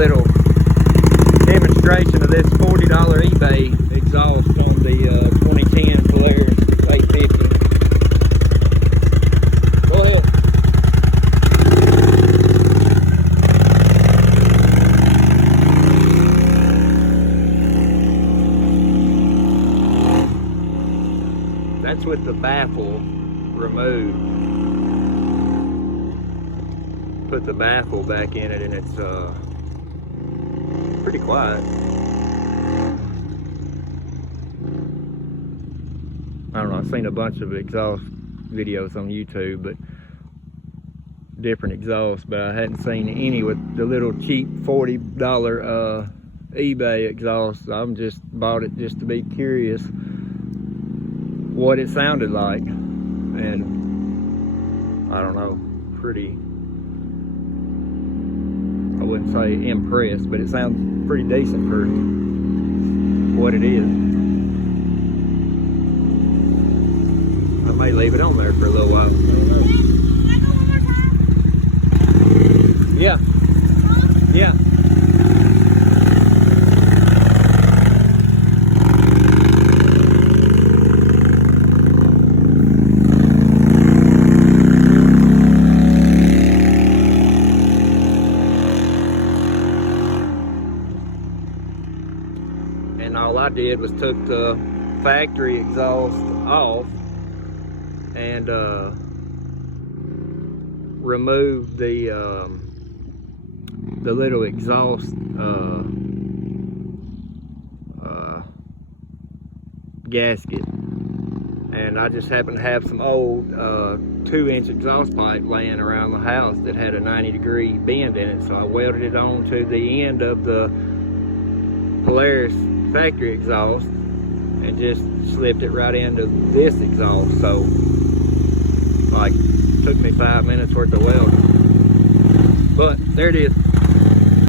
little demonstration of this $40 eBay exhaust on the 2010 Polaris 850. Go ahead. That's with the baffle removed. Put the baffle back in it and it's pretty quiet. I don't know, I've seen a bunch of exhaust videos on YouTube, but different exhausts, but I hadn't seen any with the little cheap $40 eBay exhaust. I'm just bought it just to be curious what it sounded like, and I don't know, pretty, I wouldn't say impressed, but it sounds pretty decent for what it is. I may leave it on there for a little while. Yeah. Yeah. And all I did was took the factory exhaust off and removed the little exhaust gasket. And I just happened to have some old 2-inch exhaust pipe laying around the house that had a 90-degree bend in it, so I welded it on to the end of the Polaris factory exhaust and just slipped it right into this exhaust. So like took me 5 minutes worth of welding, but there it is.